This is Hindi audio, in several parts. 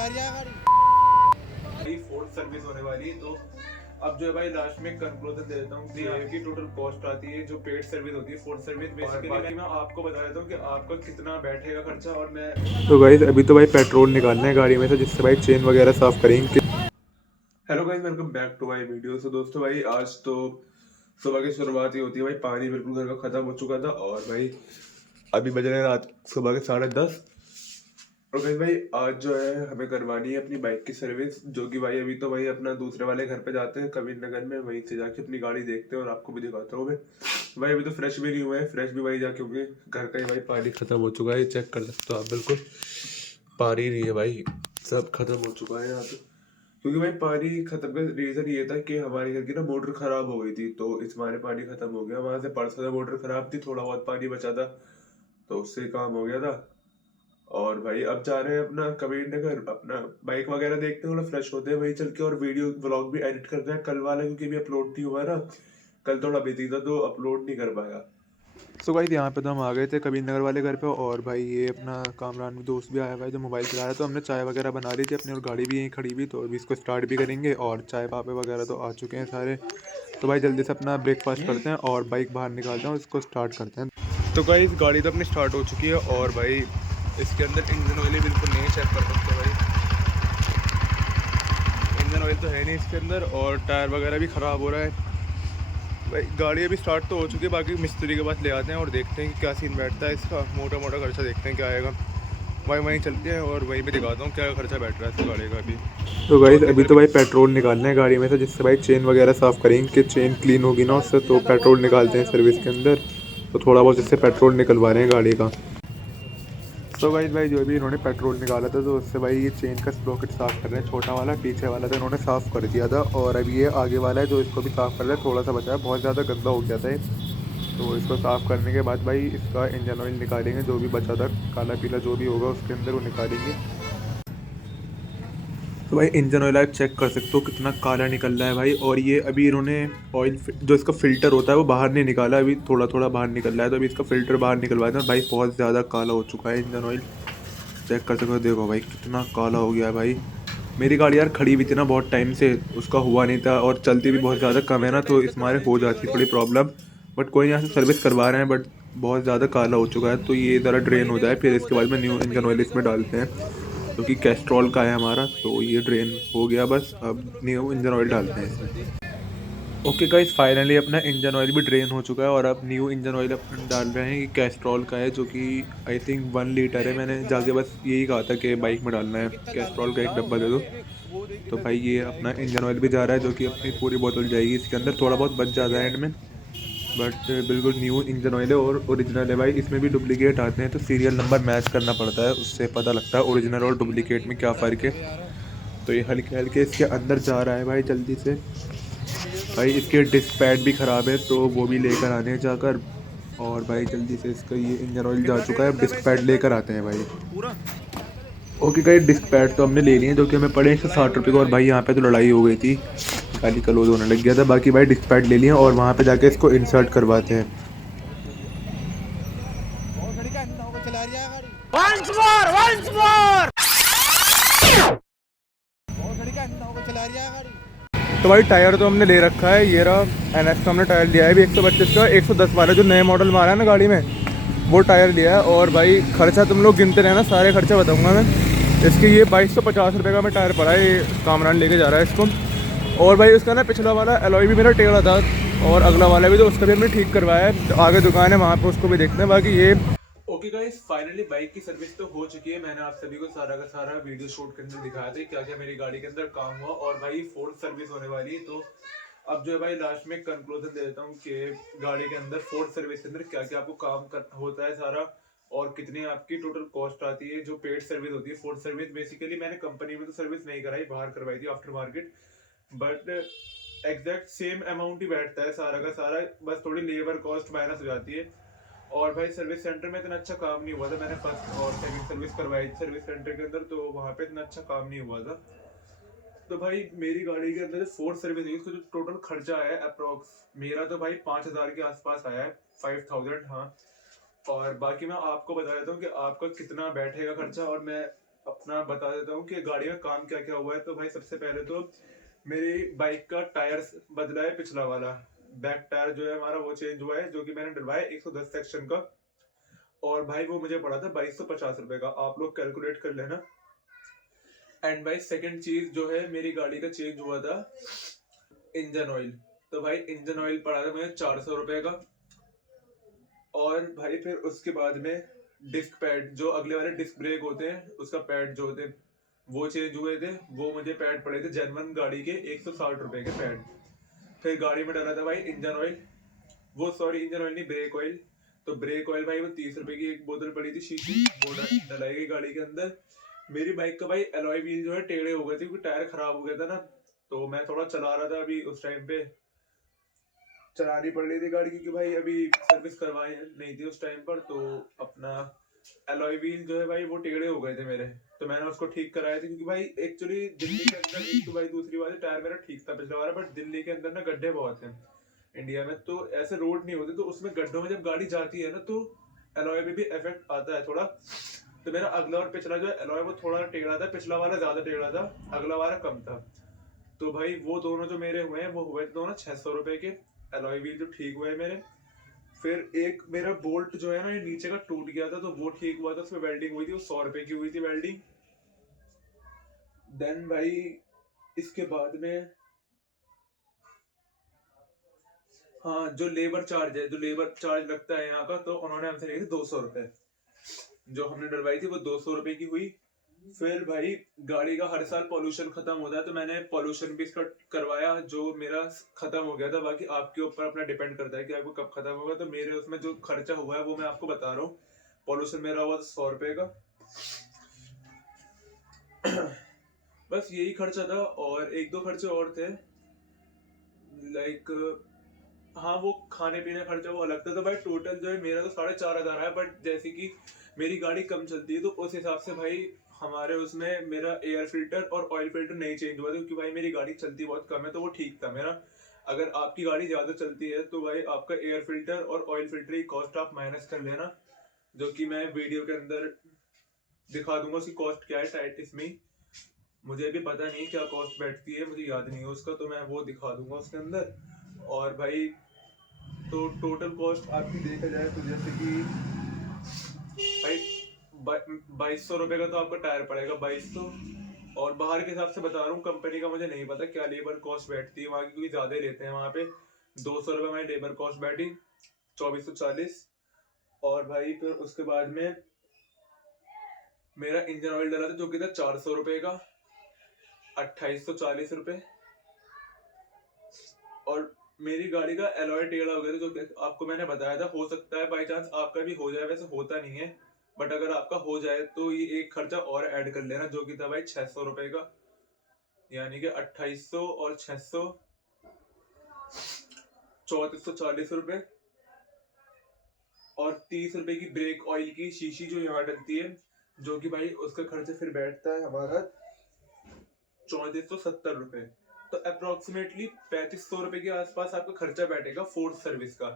चला रही है गाड़ी। भाई फोर्थ सर्विस होने वाली है, तो अब जो है भाई लास्ट में कंक्लूजन दे देता हूँ कि आपकी टोटल कॉस्ट आती है जो पेड सर्विस होती है फोर्थ सर्विस। बेसिकली मैं आपको बता देता हूँ कि आपका कितना बैठेगा खर्चा। और मैं तो गाइस अभी तो भाई पेट्रोल निकालना है गाड़ी में से जिससे भाई चेन वगैरह साफ करेंगे। Hello guys, welcome back to my video. तो दोस्तों भाई आज तो सुबह की शुरुआत ही होती है भाई। पानी बिल्कुल घर का खत्म हो चुका था और भाई अभी बज रहे हैं रात सुबह के 10:30। और भाई आज जो है हमें करवानी है अपनी बाइक की सर्विस, जो कि भाई अभी तो भाई अपना दूसरे वाले घर पे जाते हैं कबीर नगर में, वहीं से जाके अपनी गाड़ी देखते हैं और आपको भी दिखाता हूँ मैं। भाई अभी तो फ्रेश भी नहीं हुआ है, फ्रेश भी भाई जाके होंगे। घर का ही भाई पानी खत्म हो चुका है, चेक कर सकते हो आप। बिल्कुल पानी नहीं है भाई, सब खत्म हो चुका है यहाँ पे। क्योंकि भाई पानी खत्म का रीजन ये था कि हमारे घर की ना मोटर खराब हो गई थी, तो इस मारे पानी खत्म हो गया। वहां से परसों से मोटर खराब थी, थोड़ा बहुत पानी बचा था तो उससे काम हो गया था। और भाई अब जा रहे हैं अपना कबीर नगर, अपना बाइक वगैरह देखते हैं, थोड़ा फ्रेश होते हैं वहीं चल के। और वीडियो व्लॉग भी एडिट करना है कल वाला, क्योंकि भी अपलोड नहीं हुआ ना, कल थोड़ा बिजी था तो अपलोड नहीं कर पाया। सो भाई यहाँ पे तो हम आ गए थे कबीर नगर वाले घर पे। और भाई ये अपना कामरान दोस्त भी आया हुआ है जो मोबाइल चला रहा है। तो हमने चाय वगैरह बना ली थी अपनी और गाड़ी भी यहीं खड़ी हुई, तो अभी इसको स्टार्ट भी करेंगे। और चाय पापे वगैरह तो आ चुके हैं सारे। तो भाई जल्दी से अपना ब्रेकफास्ट करते हैं और बाइक बाहर निकालते हैं और इसको स्टार्ट करते हैं। तो भाई इस गाड़ी तो अपनी स्टार्ट हो चुकी है और भाई इसके अंदर इंजन ऑयल बिल्कुल नहीं, चेक कर सकते भाई। इंजन ऑयल तो है नहीं इसके अंदर और टायर वगैरह भी ख़राब हो रहा है। भाई गाड़ी अभी स्टार्ट तो हो चुकी है, बाकी मिस्त्री के पास ले आते हैं और देखते हैं कि क्या सीन बैठता है इसका। मोटा मोटा खर्चा देखते हैं क्या आएगा। भाई वहीं चलते हैं और वहीं पे दिखाता हूँ क्या खर्चा बैठ रहा है इस गाड़ी का अभी। तो भाई अभी तो भाई पेट्रोल निकालना है गाड़ी में से जिससे भाई चेन वगैरह साफ़ करेंगे कि चेन क्लीन होगी ना उससे। तो पेट्रोल निकालते हैं सर्विस के अंदर, तो थोड़ा बहुत इससे पेट्रोल निकलवा रहे हैं गाड़ी का। तो भाई जो भी इन्होंने पेट्रोल निकाला था तो उससे भाई ये चेन का स्प्रोकेट साफ़ कर रहे हैं। छोटा वाला पीछे वाला तो इन्होंने साफ़ कर दिया था और अभी ये आगे वाला है जो इसको भी साफ़ कर रहा है। थोड़ा सा बचा है, बहुत ज़्यादा गंदा हो गया था ये। तो इसको साफ़ करने के बाद भाई इसका इंजन ऑयल निकालेंगे, जो भी बचा था काला पीला जो भी होगा उसके अंदर वो निकालेंगे। तो भाई इंजन ऑयल आप चेक कर सकते हो कितना काला निकल रहा है भाई। और ये अभी इन्होंने ऑयल जो इसका फ़िल्टर होता है वो बाहर नहीं निकाला, अभी थोड़ा थोड़ा बाहर निकल रहा है। तो अभी इसका फ़िल्टर बाहर निकलवाया था भाई, बहुत ज़्यादा काला हो चुका है इंजन ऑयल। चेक कर सकते हो, देखो भाई कितना काला हो गया है भाई। मेरी गाड़ी यार खड़ी हुई थी ना बहुत टाइम से, उसका हुआ नहीं था और चलती भी बहुत ज़्यादा कम है ना, तो इस मारे हो जाती थोड़ी प्रॉब्लम। बट कोई यहाँ से सर्विस करवा रहे हैं, बट बहुत ज़्यादा काला हो चुका है। तो ये ज़रा ड्रेन हो जाए फिर इसके बाद में न्यू इंजन ऑयल इसमें डालते हैं, क्योंकि कैस्ट्रॉल का है हमारा। तो ये ड्रेन हो गया, बस अब न्यू इंजन ऑयल डालते हैं इसमें। ओके गाइस, फाइनली अपना इंजन ऑयल भी ड्रेन हो चुका है और अब न्यू इंजन ऑयल अपन डाल रहे हैं। ये कैस्ट्रॉल का है जो कि आई थिंक 1 लीटर है। मैंने जाके बस यही कहा था कि बाइक में डालना है, कैस्ट्रॉल का एक डब्बा दे दो। तो भाई ये अपना इंजन ऑयल भी जा रहा है जो कि अपनी पूरी बोतल जाएगी इसके अंदर। थोड़ा बहुत बच जाता है एंड में, बट बिल्कुल न्यू इंजन ऑयल है और ओरिजिनल है भाई। इसमें भी डुप्लीकेट आते हैं तो सीरियल नंबर मैच करना पड़ता है, उससे पता लगता है ओरिजिनल और डुप्लीकेट में क्या फ़र्क है। तो ये हल्के हल्के इसके अंदर जा रहा है भाई जल्दी से। भाई इसके डिस्क पैड भी ख़राब है तो वो भी लेकर आने हैं जाकर। और भाई जल्दी से इसका ये इंजन ऑयल जा चुका है, अब डिस्क पैड लेकर आते हैं भाई। ओके भाई, डिस्क पैड तो हमने ले लिए हैं जो कि हमें पड़े 160 रुपये का। और भाई यहाँ पे तो लड़ाई हो गई थी, गाली गलौज होने लग गया था। बाकी भाई डिस्क पैड ले लिए और वहाँ पे जाके इसको इंसर्ट करवाते हैं। चला रही है गाड़ी। चला रही है गाड़ी। तो भाई टायर तो हमने ले रखा है, ये रहा NS का हमने टायर लिया है अभी 125 का, 110 वाला जो नए मॉडल में आ रहा है ना गाड़ी में, वो टायर लिया है। और भाई खर्चा तुम लोग गिनते रहना, सारे खर्चे बताऊंगा मैं। इसके ये 2250 रुपये का मैं टायर पड़ा है, ये कामरान लेके जा रहा है इसको। और भाई उसका ना पिछला वाला एलॉय भी मेरा टेढ़ा था और अगला वाला भी, तो उसका भी हमने ठीक करवाया है। आगे दुकान है वहाँ पे, उसको भी देखते हैं। बाकी ये ओके गाइस, फाइनली बाइक की सर्विस तो हो चुकी है। मैंने आप सभी को सारा का सारा वीडियो शूट के अंदर दिखाया था क्या क्या मेरी गाड़ी के अंदर काम हुआ। और भाई फोर्थ सर्विस होने वाली है, तो अब जो है भाई लास्ट में कंक्लूजन दे देता हूँ कि गाड़ी के अंदर फोर्थ सर्विस के अंदर क्या क्या आपको काम कर होता है सारा, और कितनी आपकी टोटल कॉस्ट आती है जो पेड सर्विस होती है फोर्थ सर्विस। बेसिकली मैंने कंपनी में तो सर्विस नहीं कराई, बाहर करवाई थी after market, but exact same amount ही बैठता है सारा का सारा, बस थोड़ी लेबर कॉस्ट माइनस हो जाती है। और भाई सर्विस सेंटर में इतना अच्छा काम नहीं हुआ था, मैंने फर्स्ट और सेकंड सर्विस करवाई थी सर्विस सेंटर के अंदर, तो वहाँ पे इतना अच्छा काम नहीं हुआ था। तो भाई मेरी गाड़ी के अंदर जो फोर्थ सर्विस है उसका जो टोटल खर्चा आया है अप्रोक्स, मेरा तो भाई 5000 के आसपास आया है, 5000 हाँ। और बाकी मैं आपको बता देता हूँ कि आपका कितना बैठेगा खर्चा। और मैं अपना बता देता हूँ कि गाड़ी में काम क्या क्या हुआ है। तो भाई सबसे पहले तो मेरी बाइक का टायर बदला है, पिछला वाला बैक टायर जो है हमारा वो चेंज हुआ है, जो कि मैंने डलवाया 110 सेक्शन का। और भाई वो मुझे पड़ा था 2250 रुपए का, आप लोग कैलकुलेट कर लेना। एंड भाई सेकंड चीज जो है मेरी गाड़ी का चेंज हुआ था इंजन ऑयल। तो भाई इंजन ऑयल पड़ा था मुझे 400 रुपए का। और भाई फिर उसके बाद में डिस्क पैड, जो अगले वाले डिस्क ब्रेक होते हैं उसका पैड जो होते वो चेंज हुए थे। वो मुझे पैड पड़े थे जेनवन गाड़ी के 160 रुपए के पैड। फिर गाड़ी में डाला था भाई इंजन ऑयल, वो सॉरी इंजन ऑयल नहीं, ब्रेक ऑयल। तो ब्रेक ऑयल भाई वो 30 रुपए की एक बोतल पड़ी थी शीशी, वो डलाई गई गाड़ी के अंदर। मेरी बाइक का भाई एलॉय व्हील जो है टेढ़े हो गए थे क्योंकि टायर खराब हो गया था ना। तो मैं थोड़ा चला रहा था अभी, उस टाइम पे चलानी पड़ रही थी गाड़ी क्योंकि भाई अभी सर्विस करवाई नहीं थी उस टाइम पर। तो अपना एलॉय व्हील जो है भाई वो टेढ़े हो गए थे मेरे। तो मैंने उसको ठीक कराया था क्योंकि भाई एक्चुअली दिल्ली के अंदर, एक तो भाई दूसरी बात है टायर मेरा ठीक था पिछला वाला, बट दिल्ली के अंदर ना गड्ढे बहुत हैं इंडिया में, तो ऐसे रोड नहीं होते। तो उसमें गड्ढों में जब गाड़ी जाती है ना तो एलॉय में भी इफेक्ट आता है थोड़ा। तो मेरा अगला और पिछला जो एलॉय वो थोड़ा टेढ़ा था, पिछला वाला ज्यादा टेढ़ा था, अगला वाला कम था। तो भाई वो दोनों जो मेरे हुए हैं वो हुए थे दोनों 600 रुपए के एलॉय व्हील जो ठीक हुए मेरे। फिर एक मेरा बोल्ट जो है ना ये नीचे का टूट गया था, तो वो ठीक हुआ था, उसमें वेल्डिंग हुई थी, वो 100 रुपए की हुई थी वेल्डिंग। देन भाई इसके बाद में हाँ, जो लेबर चार्ज है, जो लेबर चार्ज लगता है यहाँ का, तो उन्होंने हमसे लिए थे 200 रुपए। जो हमने डलवाई थी वो 200 रुपए की हुई। फिर भाई गाड़ी का हर साल पॉल्यूशन खत्म होता है, तो मैंने पॉल्यूशन भी इसका करवाया, जो मेरा खत्म हो गया था। बाकी आपके ऊपर अपना डिपेंड करता है कि आपको कब खत्म होगा। तो मेरे उसमें जो खर्चा हुआ है वो मैं आपको बता रहा हूँ। पॉल्यूशन मेरा हुआ 100 रुपए का। बस यही खर्चा था, और एक दो खर्चे और थे लाइक, हाँ वो खाने पीने खर्चा वो अलग था। तो भाई टोटल जो है मेरा तो 4500 है। बट जैसे कि मेरी गाड़ी कम चलती है तो उस हिसाब से भाई हमारे उसमें मेरा एयर फिल्टर और ऑयल फिल्टर नहीं चेंज हुआ था, क्योंकि भाई मेरी गाड़ी चलती बहुत कम है तो वो ठीक था मेरा। अगर आपकी गाड़ी ज्यादा चलती है तो भाई आपका एयर फिल्टर और ऑयल फिल्टर की कॉस्ट आप माइनस कर लेना, जो कि मैं वीडियो के अंदर दिखा दूंगा उसकी कॉस्ट क्या है टाइटिस में। मुझे भी पता नहीं क्या कॉस्ट बैठती है, मुझे याद नहीं है उसका, तो मैं वो दिखा दूंगा उसके अंदर। और भाई तो टोटल कॉस्ट आपकी देखा जाए तो जैसे कि भाई 2200 रुपए का तो आपका टायर पड़ेगा, 2200। और बाहर के हिसाब से बता रहा हूँ, कंपनी का मुझे नहीं पता क्या लेबर कॉस्ट बैठती है वहाँ की, क्योंकि ज्यादा ही लेते हैं वहाँ पे। 200 रुपए हमारी लेबर कॉस्ट बैठी, 2440। और भाई फिर उसके बाद में मेरा इंजन ऑयल डला था जो कि था 400 रुपए का, 2840 रुपए। और मेरी गाड़ी का एलॉय टेढ़ा हो गया था, जो कि आपको मैंने बताया था। हो सकता है बाई चांस आपका भी हो जाए, वैसे होता नहीं है, बट अगर आपका हो जाए तो ये एक खर्चा और ऐड कर लेना, जो कि था भाई 600 रुपए का। यानी कि 2800 और 600, 3440 रुपए। और 30 रुपए की ब्रेक ऑयल की शीशी जो यहाँ डलती है, जो कि भाई उसका खर्चा फिर बैठता है हमारा 3470 रुपए। तो अप्रोक्सीमेटली 3500 रुपए के आसपास आपका खर्चा बैठेगा फोर्थ सर्विस का।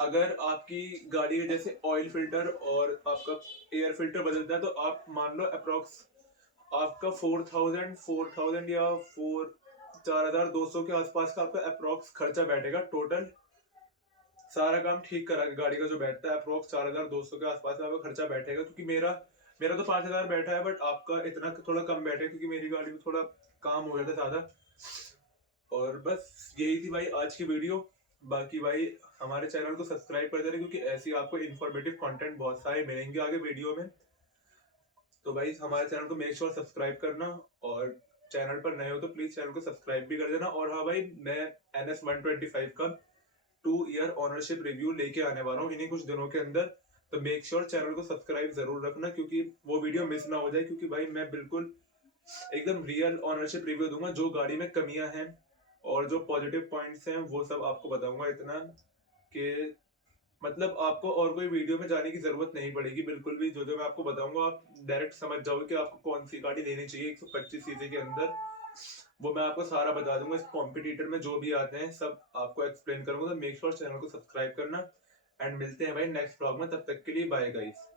अगर आपकी गाड़ी में जैसे ऑयल फिल्टर और आपका एयर फिल्टर बदलता है तो आप मान लो अप्रोक्स आपका 4000 या 4200 के आसपास का आपका अप्रोक्स खर्चा बैठेगा टोटल। सारा काम ठीक करा के गाड़ी का जो बैठता है अप्रोक्स 4200 के आसपास आपका खर्चा बैठेगा, क्योंकि मेरा मेरा तो 5000 बैठा है, बट आपका इतना थोड़ा कम बैठा है क्योंकि मेरी गाड़ी में थोड़ा काम हो गया था ज्यादा। और बस यही थी भाई आज की वीडियो। बाकी भाई हमारे चैनल को सब्सक्राइब कर देना, क्योंकि ऐसी आपको इन्फॉर्मेटिव कंटेंट बहुत सारे मिलेंगे आगे वीडियो में। तो भाई हमारे चैनल को मेक श्योर सब्सक्राइब करना, और चैनल पर नए हो तो प्लीज चैनल को सब्सक्राइब भी कर देना। और हाँ भाई, मैं NS125 का 2 ईयर ऑनरशिप रिव्यू लेके आने वाला हूँ इन्हीं कुछ दिनों के अंदर। तो मेक श्योर चैनल को सब्सक्राइब जरूर रखना, क्योंकि वो वीडियो मिस ना हो जाए। क्योंकि भाई मैं बिल्कुल एकदम रियल ऑनरशिप रिव्यू दूंगा, जो गाड़ी में कमियां हैं और जो पॉजिटिव पॉइंट्स हैं वो सब आपको बताऊंगा। इतना कि मतलब आपको और कोई वीडियो में जाने की जरूरत नहीं पड़ेगी बिल्कुल भी। जो जो मैं आपको बताऊंगा आप डायरेक्ट समझ जाओगे कि आपको कौन सी गाड़ी लेनी चाहिए 125 सीसी के अंदर। वो मैं आपको सारा बता दूंगा, इस कॉम्पिटिटर में जो भी आते हैं सब आपको एक्सप्लेन करूंगा। तो मेक श्योर चैनल को सब्सक्राइब करना, एंड मिलते हैं भाई नेक्स्ट ब्लॉग में। तब तक के लिए बाय गाइस।